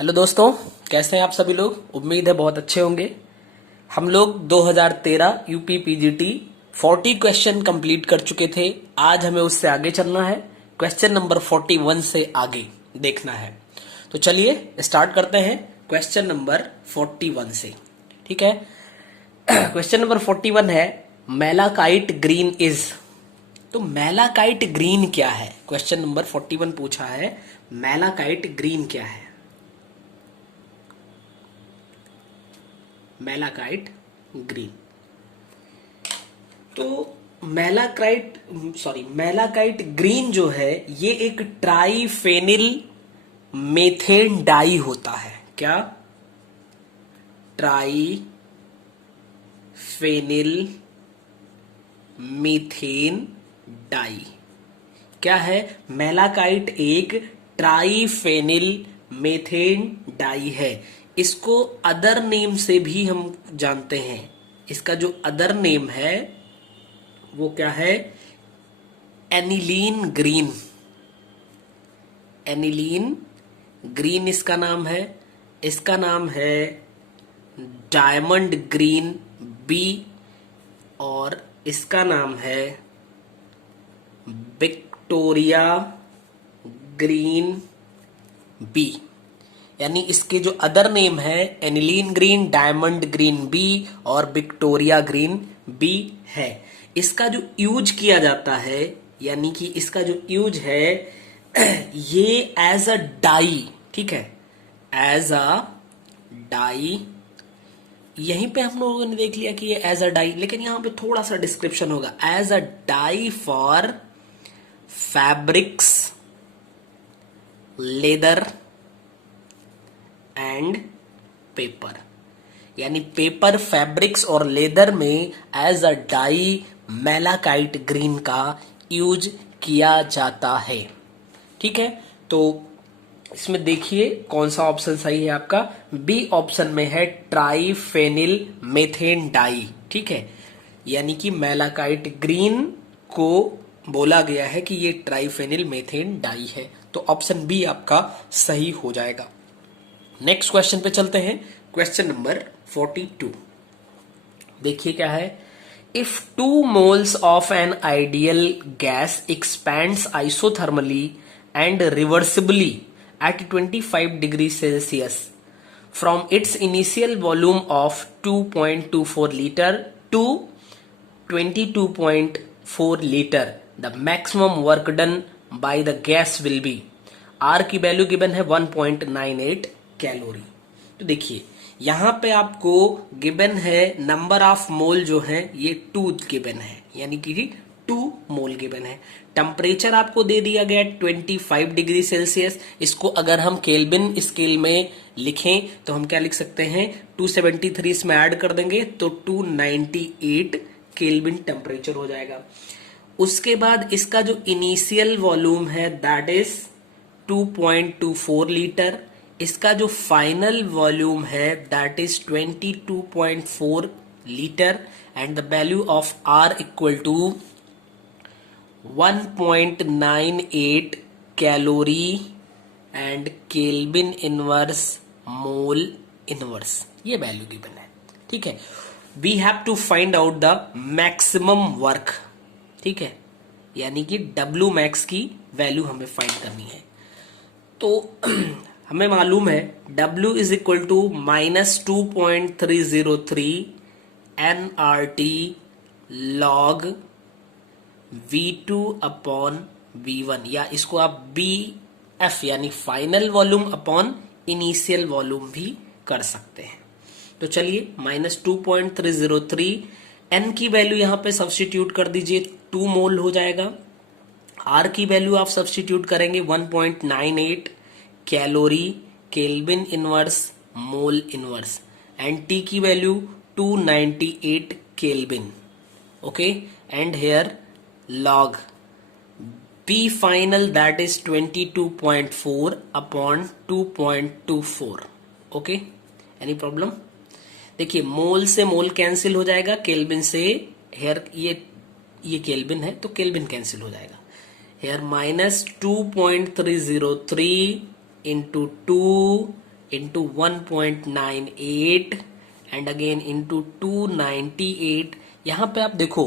Hello दोस्तों, कैसे हैं आप सभी लोग। उम्मीद है बहुत अच्छे होंगे। हम लोग 2013 यूपी पीजीटी 40 क्वेश्चन कंप्लीट कर चुके थे। आज हमें उससे आगे चलना है, क्वेश्चन नंबर 41 से आगे देखना है। तो चलिए स्टार्ट करते हैं क्वेश्चन नंबर 41 से। ठीक है। क्वेश्चन नंबर 41 है, मेलाकाइट ग्रीन इज। तो मेलाकाइट ग्रीन क्या है? क्वेश्चन नंबर 41 पूछा है, मेलाकाइट ग्रीन क्या है? Malachite green. तो मेलाकाइट ग्रीन जो है ये एक ट्राइफेनिल मेथेन डाई होता है। क्या? ट्राइफेनिल मीथेन डाई क्या है? मेलाकाइट एक ट्राइफेनिल मेथेन डाई है। इसको अदर नेम से भी हम जानते हैं। इसका जो अदर नेम है वो क्या है? Aniline green. एनिलीन ग्रीन इसका नाम है। इसका नाम है डायमंड ग्रीन बी, और इसका नाम है विक्टोरिया ग्रीन बी। यानी इसके जो अदर नेम है aniline green, diamond green B और विक्टोरिया ग्रीन बी है। इसका जो यूज किया जाता है, यानी कि इसका जो यूज है ये एज अ डाई। ठीक है, एज अ डाई। यहीं पे हम लोगों ने देख लिया कि ये एज अ डाई, लेकिन यहां पे थोड़ा सा डिस्क्रिप्शन होगा। As a dye for fabrics, leather and paper. यानी पेपर, फैब्रिक्स और लेदर में as a dye malachite green का यूज किया जाता है। ठीक है, तो इसमें देखिए कौन सा ऑप्शन सही है आपका। बी ऑप्शन में है ट्राइफेनिल मेथेन डाई। ठीक है, यानी कि मेलाकाइट ग्रीन को बोला गया है कि ये ट्राइफेनिल मेथेन डाई है। तो ऑप्शन बी आपका सही हो जाएगा। नेक्स्ट क्वेश्चन पे चलते हैं, क्वेश्चन नंबर 42। देखिए क्या है। If 2 moles of an ideal gas expands isothermally and reversibly at 25 degrees Celsius from its initial volume of 2.24 liter to 22.4 liter, the maximum work done by the gas will be। R की value given है 1.98 calorie. तो देखिए यहां पे आपको given है number of mole जो है ये 2 गिवन है, यानी कि 2 मोल गिवन है। टेम्परेचर आपको दे दिया गया 25 डिग्री सेल्सियस। इसको अगर हम केल्विन स्केल में लिखें तो हम क्या लिख सकते हैं? 273 इसमें ऐड कर देंगे तो 298 केल्विन टेम्परेचर हो जाएगा। उसके बाद इसका जो इनिशियल वॉल्यूम है दैट इज 2.24 लीटर। इसका जो फाइनल वॉल्यूम है that is 22.4 litre and the value of R equal to 1.98 calorie and kelvin inverse mole inverse, ये वैल्यू गिवन है। ठीक है, we have to find out the maximum work. ठीक है, यानी कि W मैक्स की वैल्यू हमें फाइंड करनी है। तो हमें मालूम है W is equal to -2.303 nRT log V2 upon V1, या इसको आप BF यानी final volume upon initial volume भी कर सकते हैं। तो चलिए -2.303 N की वैल्यू यहां पे सब्स्टिट्यूट कर दीजिए, 2 मोल हो जाएगा। R की वैल्यू आप सब्स्टिट्यूट करेंगे 1.98 calorie kelvin inverse mole inverse, and T की value 298 kelvin. Okay, and here log B final that is 22.4 upon 2.24। Okay, any problem? देखिए मोल से मोल कैंसिल हो जाएगा, केल्विन से हेयर ये केल्विन है तो केल्विन कैंसिल हो जाएगा। Here -2.303 into 2 into 1.98 and again into 298। यहाँ पे आप देखो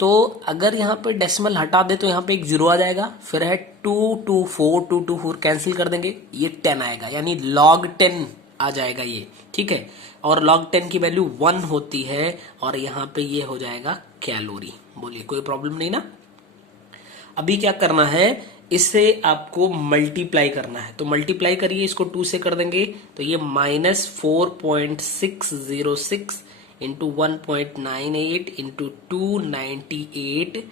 तो अगर यहाँ पे डेसिमल हटा दे तो यहाँ पे एक जीरो आ जाएगा, फिर है 224 कैंसिल कर देंगे, ये 10 आएगा, यानी log 10 आ जाएगा ये, ठीक है। और log 10 की वैल्यू 1 होती है और यहाँ पे ये हो जाएगा कैलोरी। बोलिए कोई प्रॉब्लम नहीं ना। अभी क्या करना है, इससे आपको मल्टीप्लाई करना है, तो मल्टीप्लाई करिए, इसको 2 से कर देंगे तो ये -4.606 इंटू 1.98 इंटू 298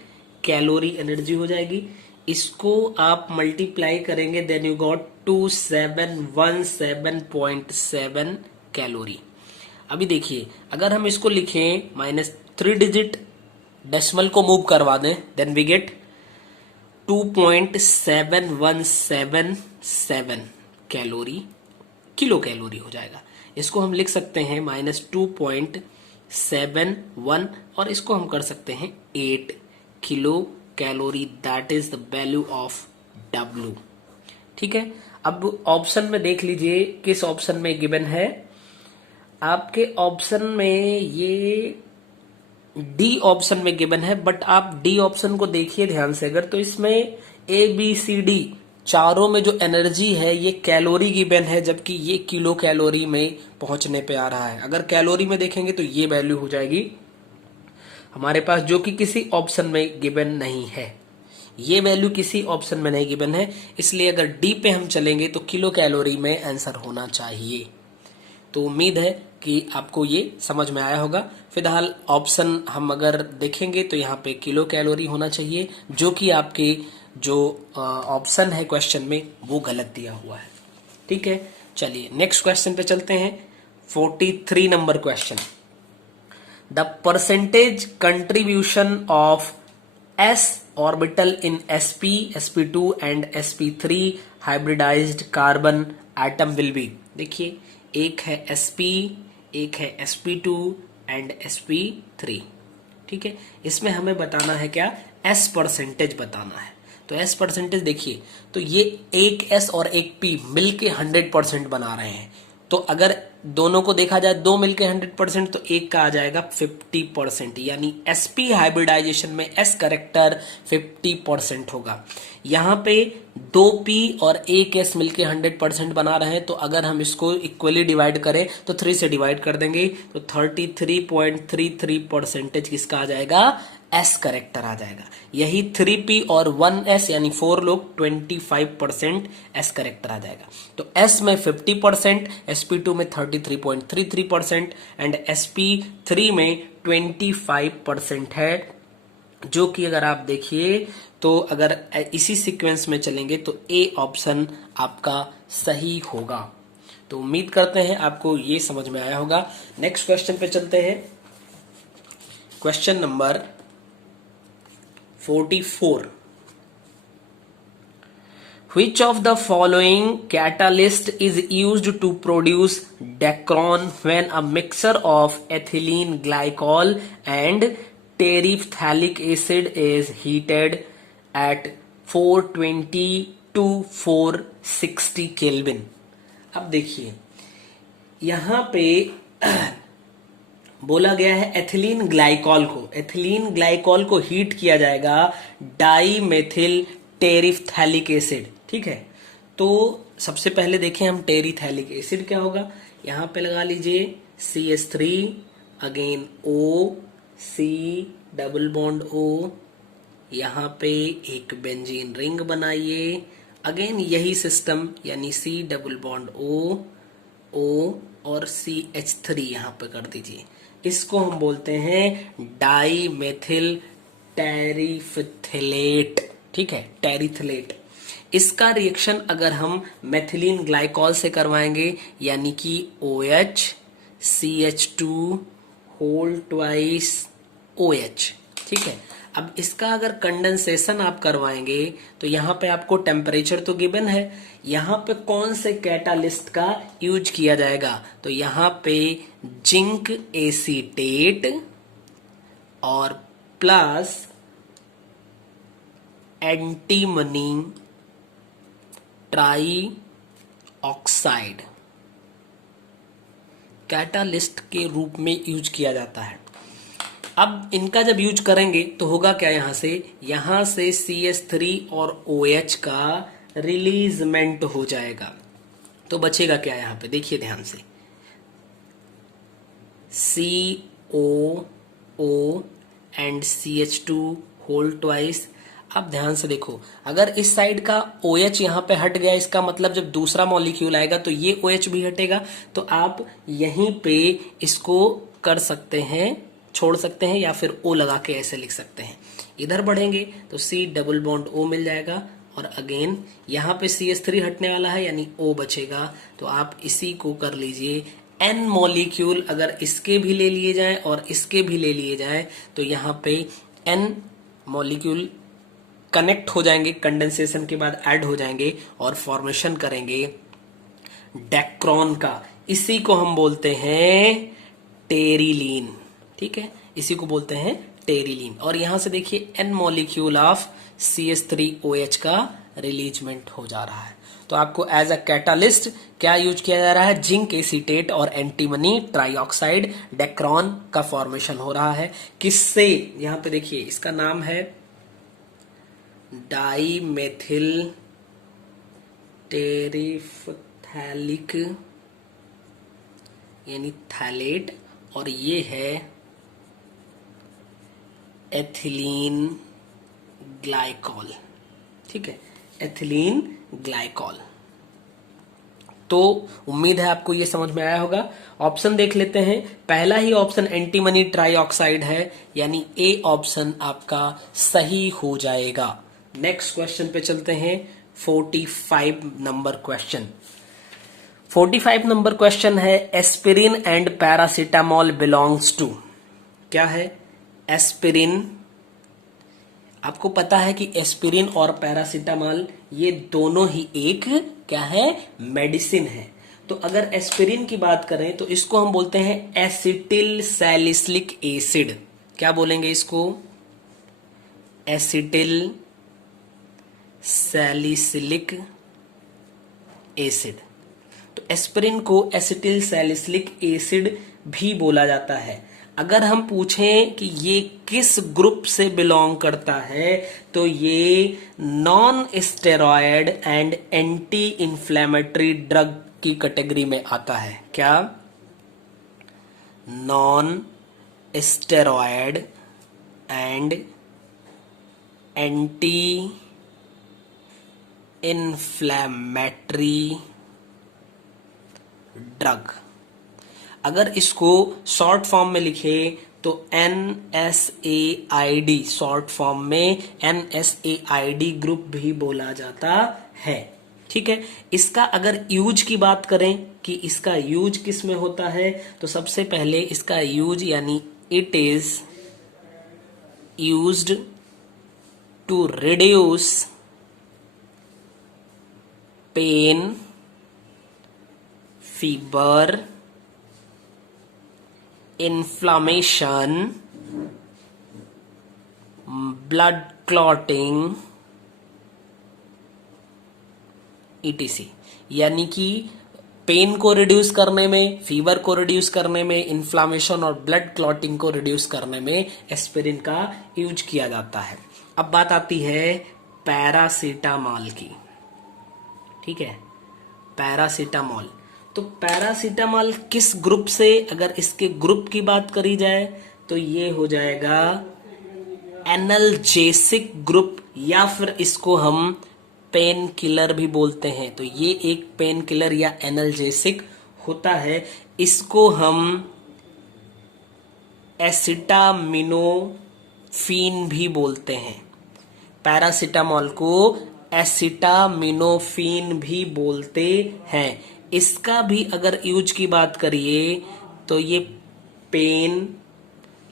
कैलोरी एनर्जी हो जाएगी। इसको आप मल्टीप्लाई करेंगे देन यू गॉट 2717.7 कैलोरी। अभी देखिए अगर हम इसको लिखें -3 डिजिट डेसिमल को मूव करवा दें then we get 2.7177 calorie, kilo calorie हो जाएगा। इसको हम लिख सकते हैं -2.71 और इसको हम कर सकते हैं 8 kilo calorie, that is the value of W। ठीक है, अब ऑप्शन में देख लीजिए किस ऑप्शन में गिवन है। आपके ऑप्शन में ये डी ऑप्शन में गिवन है, बट आप डी ऑप्शन को देखिए ध्यान से अगर, तो इसमें ABCD चारों में जो एनर्जी है ये कैलोरी गिवन है, जबकि ये किलो कैलोरी में पहुंचने पे आ रहा है। अगर कैलोरी में देखेंगे तो ये वैल्यू हो जाएगी हमारे पास, जो कि किसी ऑप्शन में गिवन नहीं है। ये वैल्यू किसी ऑप्शन में नहीं गिवन है, इसलिए अगर डी पे हम चलेंगे तो किलो कैलोरी में आंसर होना चाहिए। तो उम्मीद है कि आपको ये समझ में आया होगा। फिलहाल ऑप्शन हम अगर देखेंगे तो यहाँ पे किलो कैलोरी होना चाहिए, जो कि आपके जो ऑप्शन है क्वेश्चन में वो गलत दिया हुआ है। ठीक है, चलिए नेक्स्ट क्वेश्चन पे चलते हैं। 43 number question, the percentage contribution of s orbital in sp, sp2 and sp3 hybridized carbon atom will be। देखिए एक है sp, एक है sp2 एंड sp3। ठीक है, इसमें हमें बताना है क्या, s परसेंटेज बताना है। तो s परसेंटेज देखिए, तो ये एक s और एक p मिलके 100% बना रहे हैं। तो अगर दोनों को देखा जाए, दो मिलके 100%, तो एक का आ जाएगा 50%, यानी sp हाइब्रिडाइजेशन में s करेक्टर 50% होगा। यहाँ पे 2p और एक s मिलके 100% बना रहे हैं, तो अगर हम इसको इक्वली डिवाइड करें तो 3 से डिवाइड कर देंगे, तो 33.33% किसका आ जाएगा, s करेक्टर आ जाएगा। यही 3p और 1s यानी 4 लोग 25% s करेक्टर आ जाएगा। तो s में 50%, sp2 में 33.33% एंड sp3 में 25% है, जो कि अगर आप देखिए तो अगर इसी सीक्वेंस में चलेंगे तो ए ऑप्शन आपका सही होगा। तो उम्मीद करते हैं आपको ये समझ में आया होगा। नेक्स्ट क्वेश्चन पे चलते हैं, question number 44। Which of the following catalyst is used to produce Dacron when a mixture of ethylene glycol and terephthalic acid is heated at 420 to 460 Kelvin? अब देखिए यहाँ पे बोला गया है एथिलीन ग्लाइकॉल को हीट किया जाएगा डाई मेथिल टेरिफ्थैलिक एसिड। ठीक है, तो सबसे पहले देखें हम टेरिथैलिक एसिड क्या होगा। यहां पे लगा लीजिए CH3 again O, C double bond O, यहां पे एक बेंजीन रिंग बनाइए, अगेन यही सिस्टम यानी C डबल बॉन्ड O और CH3 यहां पे कर दीजिए। इसको हम बोलते हैं डाई मेथिल टेरिफ्थलेट। ठीक है, टेरिथलेट। इसका रिएक्शन अगर हम मेथिलीन ग्लाइकॉल से करवाएंगे यानी कि OH CH2 whole twice OH। ठीक है, अब इसका अगर कंडेंसेशन आप करवाएंगे तो यहाँ पे आपको टेम्परेचर तो गिवन है, यहाँ पे कौन से कैटालिस्ट का यूज किया जाएगा, तो यहाँ पे जिंक एसीटेट और plus antimony try oxide. Catalyst के रूप में यूज किया जाता है। अब इनका जब यूज करेंगे तो होगा क्या, यहां से CH3 और OH का रिलीजमेंट हो जाएगा। तो बचेगा क्या यहाँ पे, देखिए ध्यान से, COO and CH2 whole twice. अब ध्यान से देखो, अगर इस साइड का OH यहाँ पे हट गया, इसका मतलब जब दूसरा मॉलिक्यूल आएगा तो ये OH भी हटेगा। तो आप यहीं पे इसको कर सकते हैं, छोड़ सकते हैं, या फिर O लगा के ऐसे लिख सकते हैं। इधर बढ़ेंगे तो C डबल बॉन्ड O मिल जाएगा, और अगेन यहाँ पे CH3 हटने वाला है यानी O बचेगा। तो आप इसी को कर लीजिए, N मॉलिक्यूल अगर इसके भी ले लिए जाए और इसके भी ले लिए जाए तो यहाँ पे N मॉलिक्यूल कनेक्ट हो जाएंगे, कंडेंसेशन के बाद ऐड हो जाएंगे और फॉर्मेशन करेंगे डेक्रोन का। इसी को हम बोलते हैं टेरिलीन। ठीक है, इसी को बोलते हैं टेरिलीन। और यहां से देखिए N मॉलिक्यूल ऑफ CH3OH का रिलीजमेंट हो जा रहा है। तो आपको एज अ कैटालिस्ट क्या यूज किया जा रहा है, जिंक एसीटेट और एंटीमनी ट्राइऑक्साइड डेक्रोन का फॉर्मेशन हो रहा है। किससे, यहां पे देखिए इसका नाम है डाईमेथिल टेरिफ्थैलिक यानी थैलेट, और ये है एथिलीन ग्लाइकॉल। ठीक है, एथिलीन ग्लाइकॉल। तो उम्मीद है आपको ये समझ में आया होगा। ऑप्शन देख लेते हैं। पहला ही ऑप्शन एंटीमनी ट्राइऑक्साइड है, यानी ए ऑप्शन आपका सही हो जाएगा। नेक्स्ट क्वेश्चन पे चलते हैं, 45 नंबर क्वेश्चन। 45 नंबर क्वेश्चन है, aspirin and paracetamol belongs to. क्या है एस्पिरिन? आपको पता है कि एस्पिरिन और पैरासीटामोल ये दोनों ही एक क्या है, मेडिसिन है। तो अगर एस्पिरिन की बात करें तो इसको हम बोलते हैं एसिटिल सैलिसिलिक एसिड। क्या बोलेंगे इसको, एसिटिल सैलिसिलिक एसिड। तो एस्पिरिन को एसिटिल सैलिसिलिक एसिड भी बोला जाता है। अगर हम पूछें कि ये किस ग्रुप से बिलोंग करता है तो ये non steroid and anti inflammatory drug की कैटेगरी में आता है। क्या, non steroid and anti inflammatory drug. अगर इसको शॉर्ट फॉर्म में लिखे तो NSAID, शॉर्ट फॉर्म में NSAID ग्रुप भी बोला जाता है। ठीक है, इसका अगर यूज की बात करें कि इसका यूज किस में होता है, तो सबसे पहले इसका यूज यानी it is used to reduce pain, fever, inflammation, blood clotting etc। यानी कि पेन को रिड्यूस करने में, फीवर को रिड्यूस करने में, इन्फ्लामेशन और ब्लड क्लॉटिंग को रिड्यूस करने में एस्पिरिन का यूज किया जाता है। अब बात आती है पैरासीटामोल की। ठीक है, पैरासीटामोल। तो पैरासीटामोल किस ग्रुप से, अगर इसके ग्रुप की बात करी जाए तो ये हो जाएगा एनाल्जेसिक ग्रुप, या फिर इसको हम पेन किलर भी बोलते हैं। तो ये एक पेन किलर या एनाल्जेसिक होता है। इसको हम एसिटामिनोफिन भी बोलते हैं। पैरासीटामोल को एसिटामिनोफिन भी बोलते हैं। इसका भी अगर यूज की बात करिए तो ये पेन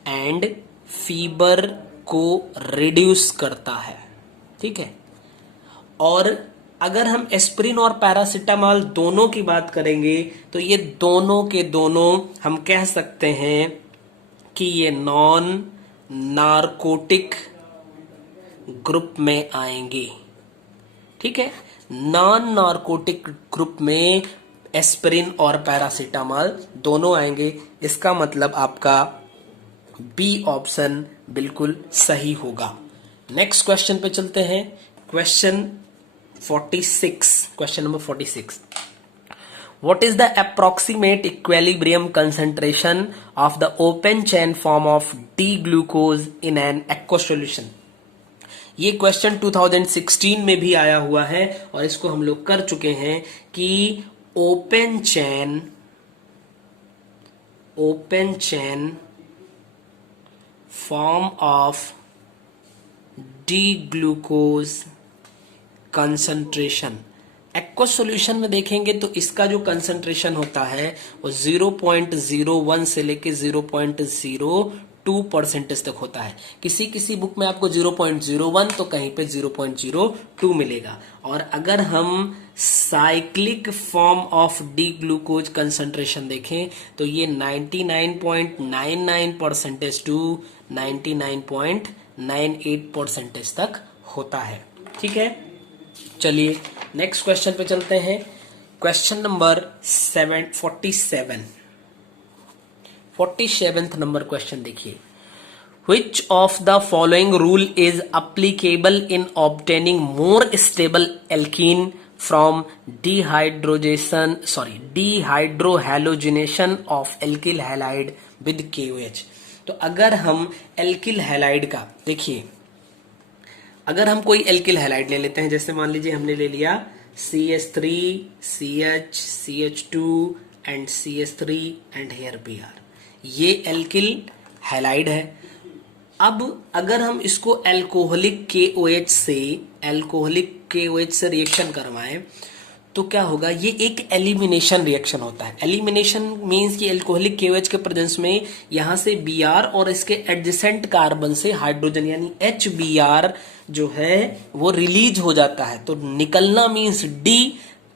एंड फीवर को रिड्यूस करता है। ठीक है, और अगर हम एस्पिरिन और पैरासीटामोल दोनों की बात करेंगे तो ये दोनों के दोनों हम कह सकते हैं कि ये नॉन नारकोटिक ग्रुप में आएंगे। ठीक है, नॉन नारकोटिक ग्रुप में एस्पिरिन और पैरासीटामॉल दोनों आएंगे। इसका मतलब आपका बी ऑप्शन बिल्कुल सही होगा। नेक्स्ट क्वेश्चन पे चलते हैं। Question 46, question number 46। What is the approximate equilibrium concentration of the open chain form of D-glucose in an aqueous solution? ये क्वेश्चन 2016 में भी आया हुआ है और इसको हम लोग कर चुके हैं कि open chain form of D glucose concentration aqueous solution में देखेंगे तो इसका जो कंसंट्रेशन होता है वो 0.01 से लेके 0.02% तक होता है। किसी किसी बुक में आपको 0.01 तो कहीं पे 0.02 मिलेगा। और अगर हम cyclic form of D glucose concentration देखें तो ये 99.99% टू 99.98% तक होता है। ठीक है, चलिए नेक्स्ट क्वेश्चन पे चलते हैं। Question number 47th number question देखिए। Which of the following rule is applicable in obtaining more stable alkene from dehydrohalogenation of alkyl halide with KOH? तो अगर हम एल्किल हैलाइड का देखिए, अगर हम कोई एल्किल हैलाइड ले लेते हैं, जैसे मान लीजिए हमने ले लिया CH3 CH CH2 and CH3 and here Br, ये एल्किल हैलाइड है। अब अगर हम इसको अल्कोहलिक KOH से रिएक्शन करवाएं तो क्या होगा, ये एक एलिमिनेशन रिएक्शन होता है। एलिमिनेशन मींस कि अल्कोहलिक KOH के प्रेजेंस में यहां से Br और इसके एडजेसेंट कार्बन से हाइड्रोजन यानी HBr जो है वो रिलीज हो जाता है। तो निकलना मींस D,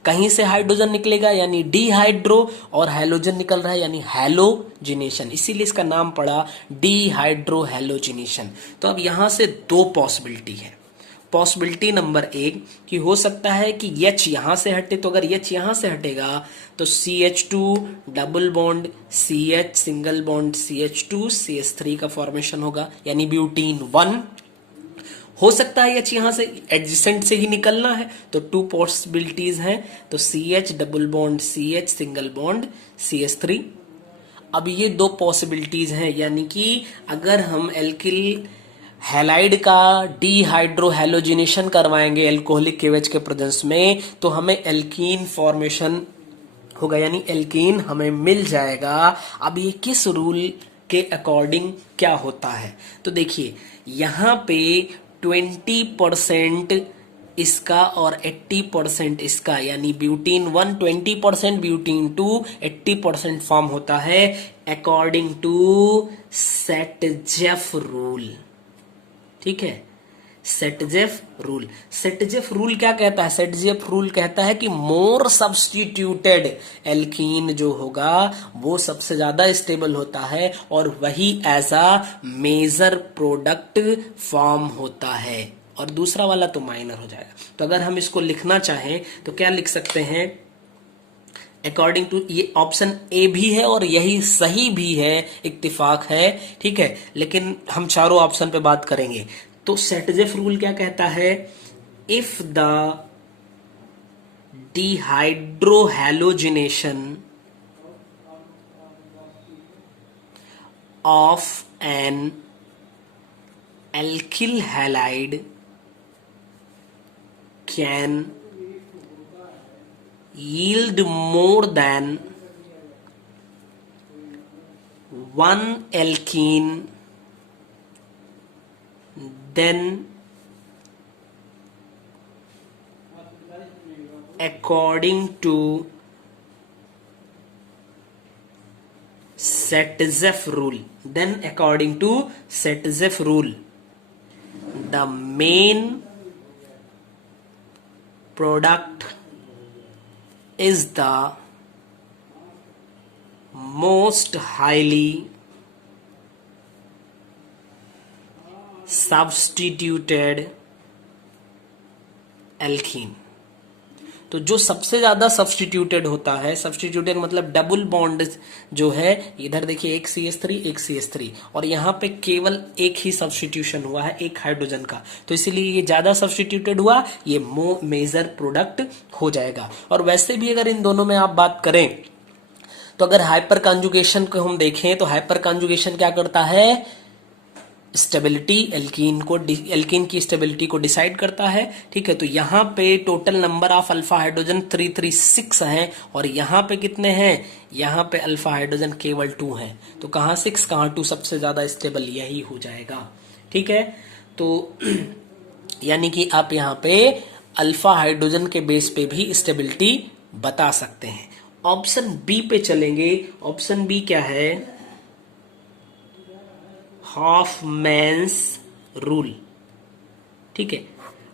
कहीं से हाइड्रोजन निकलेगा यानी डिहाइड्रो, और हैलोजन निकल रहा है यानी हैलोजिनेशन, इसीलिए इसका नाम पड़ा डिहाइड्रो हैलोजिनेशन। तो अब यहां से दो पॉसिबिलिटी है। पॉसिबिलिटी नंबर 1 कि हो सकता है कि H यहां से हटे, तो अगर H यहां से हटेगा तो CH2 double bond CH single bond CH2 CH3 का फॉर्मेशन होगा यानी ब्यूटीन 1। हो सकता है H यहां से एडजेसेंट से ही निकलना है, तो 2 पॉसिबिलिटीज हैं, तो CH double bond CH single bond CH3। अब ये 2 पॉसिबिलिटीज हैं, यानी कि अगर हम एल्किल हैलाइड का डिहाइड्रो हैलोजिनेशन करवाएंगे अल्कोहलिक KOH के प्रेजेंस में तो हमें एल्कीन फॉर्मेशन होगा, यानी एल्कीन हमें मिल जाएगा। अब ये किस रूल के अकॉर्डिंग क्या होता है, तो देखिए यहां पे 20% इसका और 80% इसका, यानी ब्यूटीन 1 20%, ब्यूटीन 2 80% फॉर्म होता है अकॉर्डिंग टू सेटजेफ रूल। ठीक है, सेटजेफ रूल। सेटजेफ रूल क्या कहता है? सेटजेफ रूल कहता है कि मोर सब्स्टिट्यूटेड एल्कीन जो होगा वो सबसे ज्यादा स्टेबल होता है और वही as a major product form होता है, और दूसरा वाला तो माइनर हो जाएगा। तो अगर हम इसको लिखना चाहें तो क्या लिख सकते हैं, अकॉर्डिंग टू, ये ऑप्शन ए भी है और यही सही भी है, इत्तेफाक है। ठीक है, लेकिन हम चारों ऑप्शन पे बात करेंगे। तो सेटजेफ रूल क्या कहता है, if the dehydrohalogenation of an alkyl halide can yield more than one alkene, then according to Setzef rule, the main product is the most highly substituted alkene। तो जो सबसे ज्यादा सब्स्टिट्यूटेड होता है, सब्स्टिट्यूटेड मतलब डबल बॉन्ड जो है, इधर देखिए एक CH3 एक CH3 और यहाँ पे केवल एक ही सब्स्टिट्यूशन हुआ है एक हाइड्रोजन का, तो इसीलिए ये ज्यादा सब्स्टिट्यूटेड हुआ, ये मेजर प्रोडक्ट हो जाएगा। और वैसे भी अगर इन दोनों में आप बात करें तो अगर हाइपर कॉन्जुगेशन को हम देखें तो हाइपर कॉन्जुगेशन क्या करता है, स्टेबिलिटी, एल्कीन की स्टेबिलिटी को डिसाइड करता है। ठीक है, तो यहां पे total number of alpha hydrogen 336 हैं और यहां पे कितने हैं, यहां पे अल्फा हाइड्रोजन केवल 2 हैं, तो कहां 6 कहां 2, सबसे ज्यादा स्टेबल यही हो जाएगा। ठीक है, तो यानी कि आप यहां पे अल्फा हाइड्रोजन के बेस पे भी स्टेबिलिटी बता सकते हैं। ऑप्शन बी पे चलेंगे। ऑप्शन बी क्या है, हॉफमैन्स रूल। ठीक है,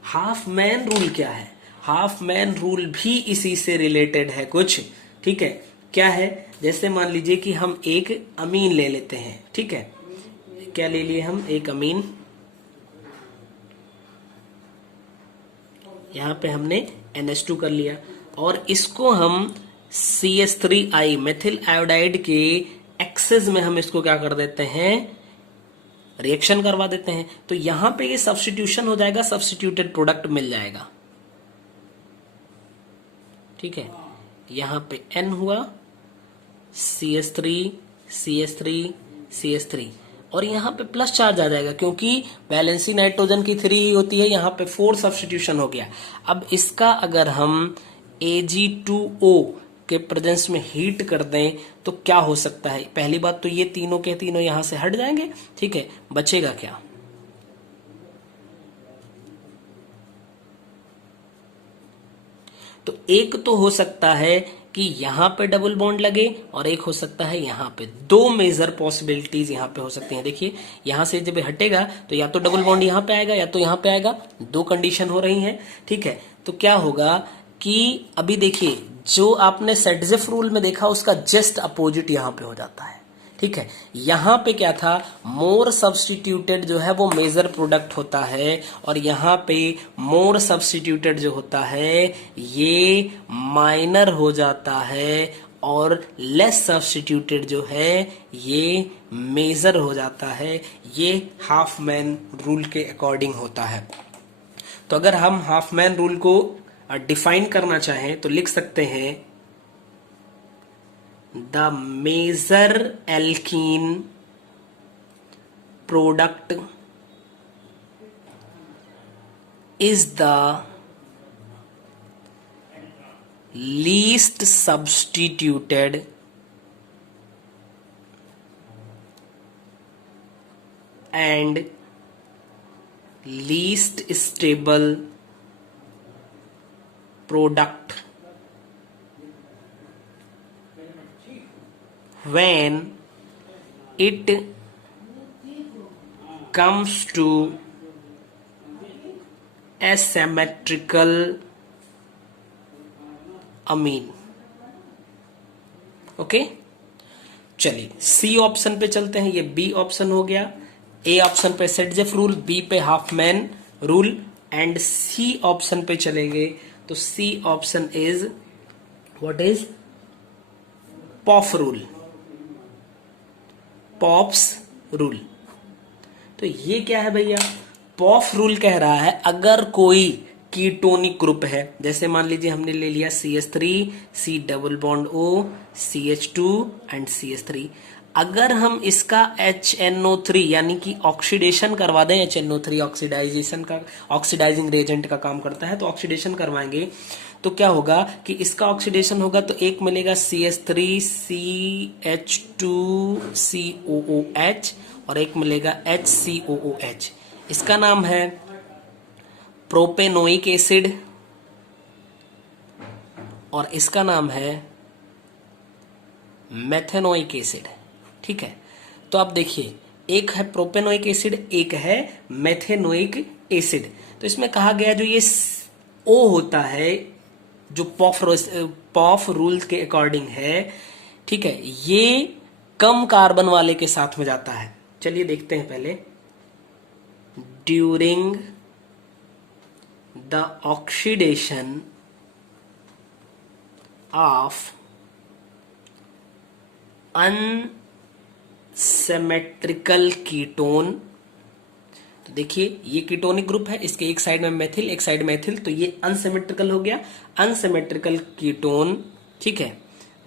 हाफमैन रूल क्या है, हाफमैन रूल भी इसी से रिलेटेड है कुछ। ठीक है, क्या है, जैसे मान लीजिए कि हम एक अमीन ले लेते हैं। ठीक है, क्या ले लिए हम, एक अमीन, यहां पे हमने NH2 कर लिया और इसको हम CH3I मेथिल आयोडाइड के एक्सेस में हम इसको क्या कर देते हैं, रिएक्शन करवा देते हैं, तो यहां पे ये सब्स्टिट्यूशन हो जाएगा, सब्स्टिट्यूटेड प्रोडक्ट मिल जाएगा। ठीक है, यहां पे N हुआ, CH3 CH3 CH3 और यहां पे प्लस चार्ज आ जाएगा क्योंकि वैलेंसी नाइट्रोजन की 3 ही होती है, यहां पे 4 सब्स्टिट्यूशन हो गया। अब इसका अगर हम Ag2O के प्रेजेंस में हीट कर दें तो क्या हो सकता है, पहली बात तो ये तीनों के तीनों यहां से हट जाएंगे। ठीक है, बचेगा क्या, तो एक तो हो सकता है कि यहां पे डबल बॉन्ड लगे और एक हो सकता है यहां पे, दो मेजर पॉसिबिलिटीज यहां पे हो सकती हैं। देखिए यहां से जब हटेगा तो या तो डबल बॉन्ड यहां पे आएगा या तो यहां पे आएगा, दो कंडीशन हो रही हैं। ठीक है, तो क्या होगा कि अभी देखिए जो आपने सेटजेफ रूल में देखा उसका जस्ट अपोजिट यहां पे हो जाता है। ठीक है, यहां पे क्या था, मोर सब्स्टिट्यूटेड जो है वो मेजर प्रोडक्ट होता है और यहां पे मोर सब्स्टिट्यूटेड जो होता है ये माइनर हो जाता है और लेस सब्स्टिट्यूटेड जो है ये मेजर हो जाता है। ये हाफमैन रूल के अकॉर्डिंग होता है। तो अगर हम हाफमैन रूल को डिफाइन करना चाहें तो लिख सकते हैं, the major alkene product is the least substituted and least stable product when it comes to asymmetrical amine। Okay, चलिए सी ऑप्शन पे चलते हैं, ये बी ऑप्शन हो गया। ए ऑप्शन पे सेटजेफ रूल, बी पे Hofmann rule and C option पे चलेंगे तो C option is what is Poff rule, Pop's rule. तो ये क्या है भैया, पॉफ रूल कह रहा है अगर कोई कीटोनिक ग्रुप है, जैसे मान लीजिए हमने ले लिया CH3 C double bond O CH2 and CH3, अगर हम इसका HNO3 यानी कि ऑक्सीडेशन करवा दें, HNO3 ऑक्सीडाइजेशन का, ऑक्सीडाइजिंग रेजेंट का काम करता है, तो ऑक्सीडेशन करवाएंगे तो क्या होगा कि इसका ऑक्सीडेशन होगा तो एक मिलेगा CH3 CH2 COOH और एक मिलेगा HCOOH। इसका नाम है प्रोपेनोइक एसिड और इसका नाम है मेथेनोइक एसिड। ठीक है, तो आप देखिए एक है प्रोपेनोइक एसिड, एक है मेथेनोइक एसिड। तो इसमें कहा गया जो ये O होता है जो पॉफ रूल के अकॉर्डिंग है, ठीक है, ये कम कार्बन वाले के साथ में जाता है। चलिए देखते हैं पहले, during the oxidation of unsymmetrical ketone. तो देखिए ये कीटोनिक ग्रुप है, इसके एक साइड में मेथिल एक साइड मेथिल, तो ये अनसिमेट्रिकल हो गया। अनसिमेट्रिकल कीटोन, ठीक है।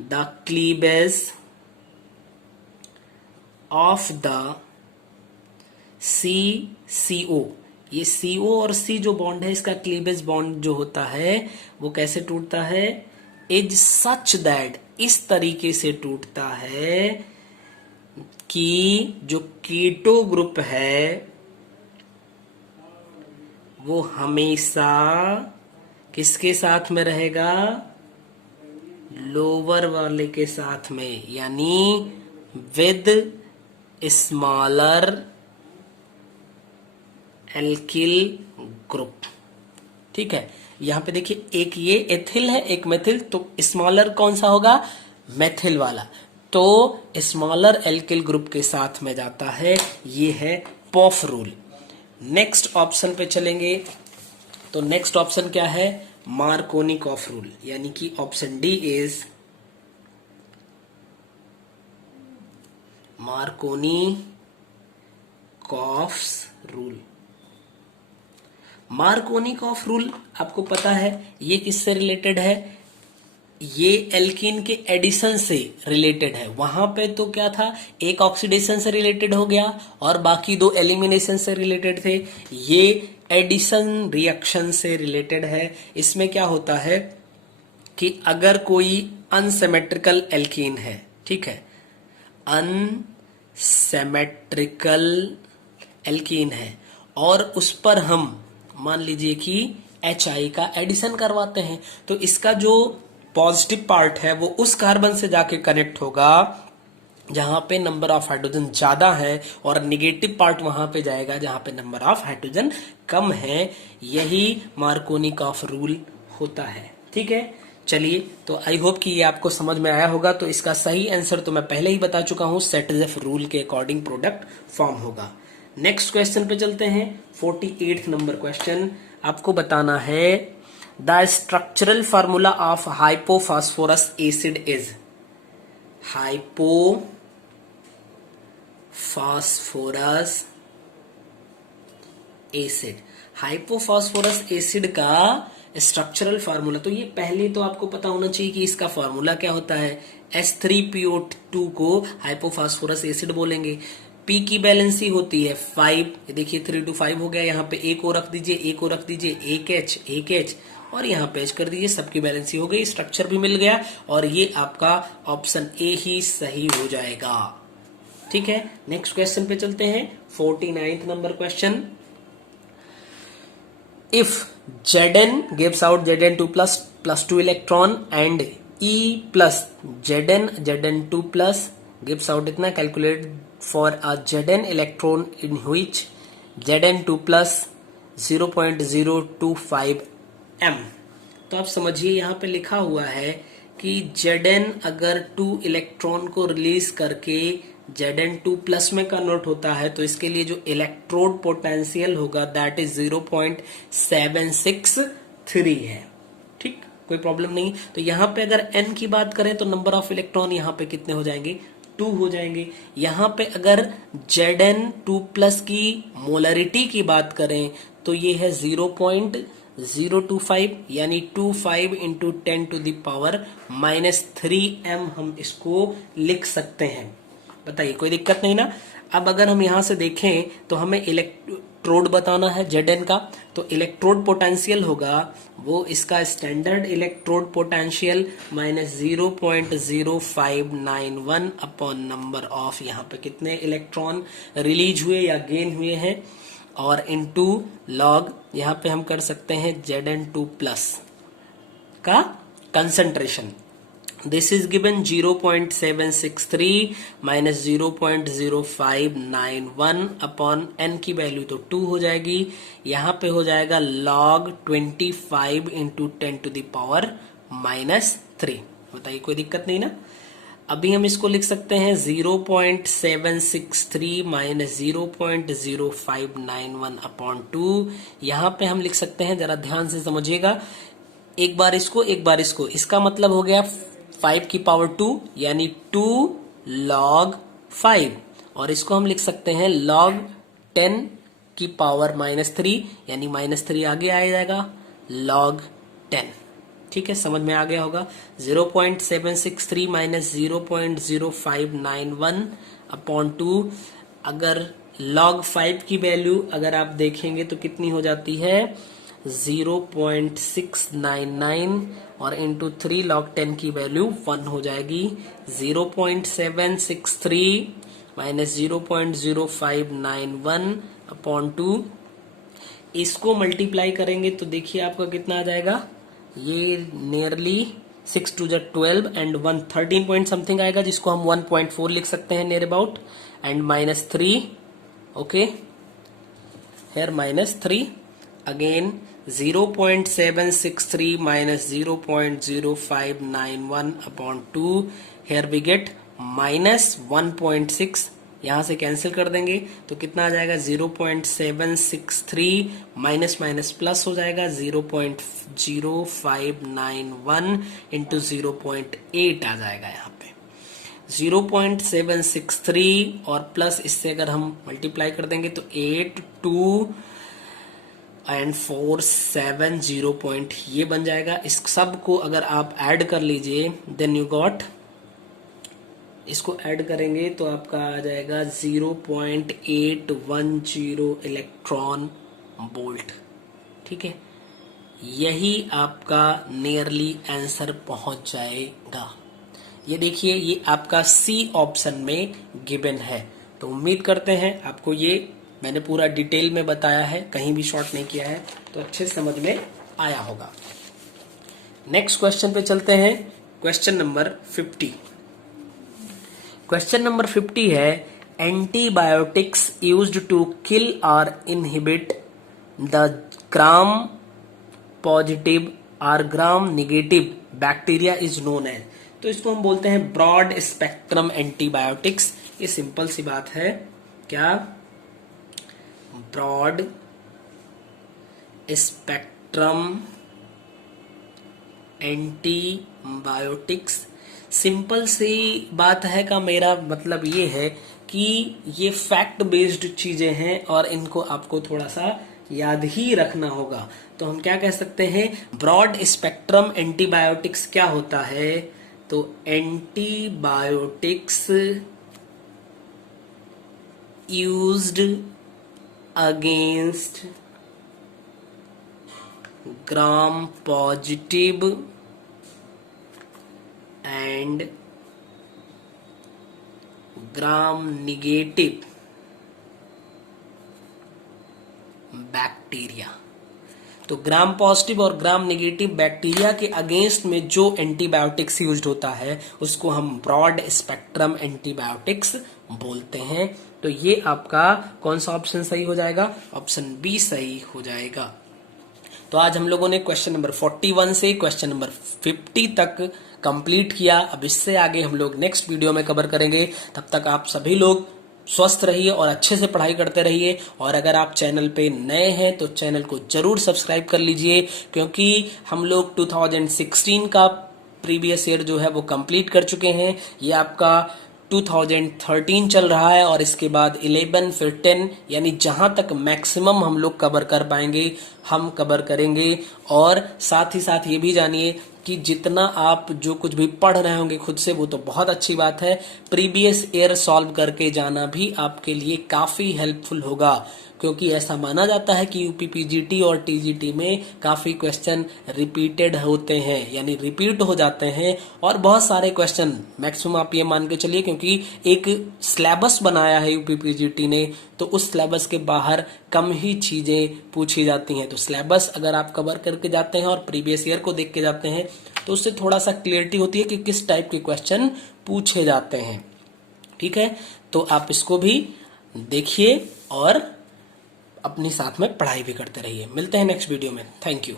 The cleavage of the CCO, ये CO और C जो बॉन्ड है, इसका क्लीवेज बॉन्ड जो होता है वो कैसे टूटता है, इज सच दैट, इस तरीके से टूटता है कि जो कीटो ग्रुप है वो हमेशा किसके साथ में रहेगा, लोअर वाले के साथ में, यानी विद स्मॉलर एल्किल ग्रुप। ठीक है, यहां पे देखिए एक ये एथिल है एक मेथिल, तो स्मॉलर कौन सा होगा, मेथिल वाला, तो स्मॉलर एल्किल ग्रुप के साथ में जाता है। ये है पॉफ रूल। नेक्स्ट ऑप्शन पे चलेंगे, तो नेक्स्ट ऑप्शन क्या है, मार्कोनी-कॉफ रूल, यानी कि option D is Markovnikov's rule. Markovnikov rule आपको पता है ये किससे रिलेटेड है, ये एल्कीन के एडिशन से रिलेटेड है। वहां पे तो क्या था, एक ऑक्सीडेशन से रिलेटेड हो गया और बाकी दो एलिमिनेशन से रिलेटेड थे। ये एडिशन रिएक्शन से रिलेटेड है। इसमें क्या होता है कि अगर कोई अनसिमेट्रिकल एल्कीन है, ठीक है, अनसिमेट्रिकल एल्कीन है और उस पर हम मान लीजिए कि HI का एडिशन करवाते हैं, तो इसका जो पॉजिटिव पार्ट है वो उस कार्बन से जाके कनेक्ट होगा जहां पे नंबर ऑफ हाइड्रोजन ज्यादा है, और निगेटिव पार्ट वहां पे जाएगा जहां पे नंबर ऑफ हाइड्रोजन कम है। यही मार्कोनी-कॉफ रूल होता है। ठीक है, चलिए, तो आई होप कि ये आपको समझ में आया होगा। तो इसका सही आंसर तो मैं पहले ही बता चुका हूं, सेटजेफ रूल के अकॉर्डिंग प्रोडक्ट फॉर्म होगा। नेक्स्ट क्वेश्चन पे चलते हैं, 48 नंबर क्वेश्चन। आपको बताना है the structural formula of hypophosphorous acid is, hypophosphorous acid, hypophosphorous acid का स्ट्रक्चरल फार्मूला। तो ये पहले तो आपको पता होना चाहिए कि इसका फार्मूला क्या होता है। H3PO2 को हाइपोफॉस्फोरस एसिड बोलेंगे। P की बैलेंसी होती है 5, देखिए 3 to 5 हो गया, यहाँ पे एक और रख दीजिए, एक और रख दीजिए, एक H और यहाँ पे H कर दीजिए, सबकी बैलेंसी हो गई, स्ट्रक्चर भी मिल गया, और ये आपका ऑप्शन ए ही सही हो जाएगा। ठीक है, नेक्स्ट क्वेश्चन पे चलते हैं, 49th number question. If Zn gives out Zn2 plus 2 electron and E plus Zn2 plus gives out इतना, calculate for a Zn electron in which Zn2 plus 0.025 m। तो आप समझिए यहाँ पे लिखा हुआ है कि Zn अगर 2 इलेक्ट्रॉन को रिलीज करके Zn2 प्लस में कन्वर्ट होता है, तो इसके लिए जो इलेक्ट्रोड पोटेंशियल होगा दैट इज 0.763 है। ठीक, कोई प्रॉब्लम नहीं। तो यहाँ पे अगर n की बात करें तो नंबर ऑफ इलेक्ट्रॉन यहाँ पे कितने हो जाएंगे, 2 हो जाएंगे। यहाँ पे अगर Zn2 प्लस की मोलरिटी की बात करें तो ये है 0.025, यानी 25 इंटू 10⁻³ m हम इसको लिख सकते हैं। बताइए, कोई दिक्कत नहीं ना। अब अगर हम यहां से देखें तो हमें इलेक्ट्रोड बताना है Zn का, तो इलेक्ट्रोड पोटेंशियल होगा वो इसका standard electrode potential minus 0.0591 upon number of यहाँ पे कितने इलेक्ट्रॉन रिलीज हुए या गेन हुए हैं, और इनटू लॉग यहाँ पे हम कर सकते हैं Zn2 प्लस का concentration. This is given 0.763 minus 0.0591 upon n की वैल्यू तो 2 हो जाएगी। यहाँ पे हो जाएगा log 25 इंटू 10⁻⁻3। बताइए, कोई दिक्कत नहीं ना। अभी हम इसको लिख सकते हैं 0.763 माइनस 0.0591 अपॉन 2। यहाँ पे हम लिख सकते हैं, जरा ध्यान से समझिएगा, एक बार इसको एक बार इसको, इसका मतलब हो गया 5 की पावर 2 यानी 2 log 5, और इसको हम लिख सकते हैं log 10 की पावर -3 यानी -3 आगे आ जाएगा log 10। ठीक है, समझ में आ गया होगा। 0.763 माइनस 0.0591 अपॉन 2, अगर log 5 की वैल्यू अगर आप देखेंगे तो कितनी हो जाती है 0.699 और इंटू 3 log 10 की वैल्यू 1 हो जाएगी। 0.763 माइनस 0.0591 अपॉन 2, इसको मल्टीप्लाई करेंगे तो देखिए आपका कितना आ जाएगा, ये nearly 6 to 12 and 1 13 point something आएगा, जिसको हम 1.4 लिख सकते हैं near about, and -3 okay hair -3 again 0.763 minus 0.0591 upon 2, here we get minus 1.6, यहां से कैंसिल कर देंगे तो कितना आ जाएगा 0.763 माइनस माइनस प्लस हो जाएगा 0.0591 इंटू 0.8 आ जाएगा यहाँ पे 0.763 और प्लस इससे अगर हम मल्टीप्लाई कर देंगे तो 8 2 एंड 4 7 0 पॉइंट ये बन जाएगा। इस सब को अगर आप ऐड कर लीजिए देन यू गॉट, इसको ऐड करेंगे तो आपका आ जाएगा 0.810 इलेक्ट्रॉन वोल्ट। ठीक है, यही आपका नियरली आंसर पहुंच जाएगा। ये देखिए ये आपका सी ऑप्शन में गिवन है। तो उम्मीद करते हैं आपको ये मैंने पूरा डिटेल में बताया है, कहीं भी शॉर्ट नहीं किया है, तो अच्छे समझ में आया होगा। नेक्स्ट क्वेश्चन पे चलते हैं, क्वेश्चन नंबर 50। क्वेश्चन नंबर 50 है एंटीबायोटिक्स यूज्ड टू किल और इनहिबिट द ग्राम पॉजिटिव और gram negative bacteria is known as. तो इसको हम बोलते हैं ब्रॉड स्पेक्ट्रम एंटीबायोटिक्स। ये सिंपल सी बात है, क्या ब्रॉड स्पेक्ट्रम एंटीबायोटिक्स। सिंपल सी बात है का मेरा मतलब ये है कि ये फैक्ट बेस्ड चीजें हैं और इनको आपको थोड़ा सा याद ही रखना होगा। तो हम क्या कह सकते हैं, ब्रॉड स्पेक्ट्रम एंटीबायोटिक्स क्या होता है, तो antibiotics used against gram positive and gram negative bacteria. तो ग्राम पॉजिटिव और ग्राम निगेटिव बैक्टीरिया के अगेंस्ट में जो एंटीबायोटिक्स यूज्ड होता है उसको हम ब्रॉड स्पेक्ट्रम एंटीबायोटिक्स बोलते हैं। तो ये आपका कौन सा ऑप्शन सही हो जाएगा, ऑप्शन बी सही हो जाएगा। तो आज हम लोगों ने क्वेश्चन नंबर 41 से क्वेश्चन नंबर 50 तक कंप्लीट किया। अब इससे आगे हम लोग नेक्स्ट वीडियो में कवर करेंगे। तब तक आप सभी लोग स्वस्थ रहिए और अच्छे से पढ़ाई करते रहिए। और अगर आप चैनल पे नए हैं तो चैनल को जरूर सब्सक्राइब कर लीजिए, क्योंकि हम लोग 2016 का प्रीवियस ईयर जो है वो कंप्लीट कर चुके हैं। ये आपका 2013 चल रहा है और इसके बाद 11 फिर 10, यानी जहां तक मैक्सिमम हम लोग कवर कर पाएंगे हम कवर करेंगे। और साथ ही साथ ये भी जानिए कि जितना आप जो कुछ भी पढ़ रहे होंगे खुद से वो तो बहुत अच्छी बात है, प्रीवियस ईयर सॉल्व करके जाना भी आपके लिए काफी हेल्पफुल होगा, क्योंकि ऐसा माना जाता है कि यूपीपीजीटी और टीजीटी में काफी क्वेश्चन रिपीटेड होते हैं, यानी रिपीट हो जाते हैं। और बहुत सारे क्वेश्चन मैक्सिमम आप ये मान के चलिए, क्योंकि एक सिलेबस बनाया है यूपीपीजीटी ने, तो उस सिलेबस के बाहर कम ही चीजें पूछी जाती हैं। तो सिलेबस अगर आप कवर करके जाते हैं और प्रीवियस ईयर को देख के जाते हैं तो उससे थोड़ा सा क्लियरिटी होती है कि किस टाइप के क्वेश्चन पूछे जाते हैं। ठीक है, तो आप इसको भी देखिए और अपनी साथ में पढ़ाई भी करते रहिए। मिलते हैं नेक्स्ट वीडियो में। Thank you.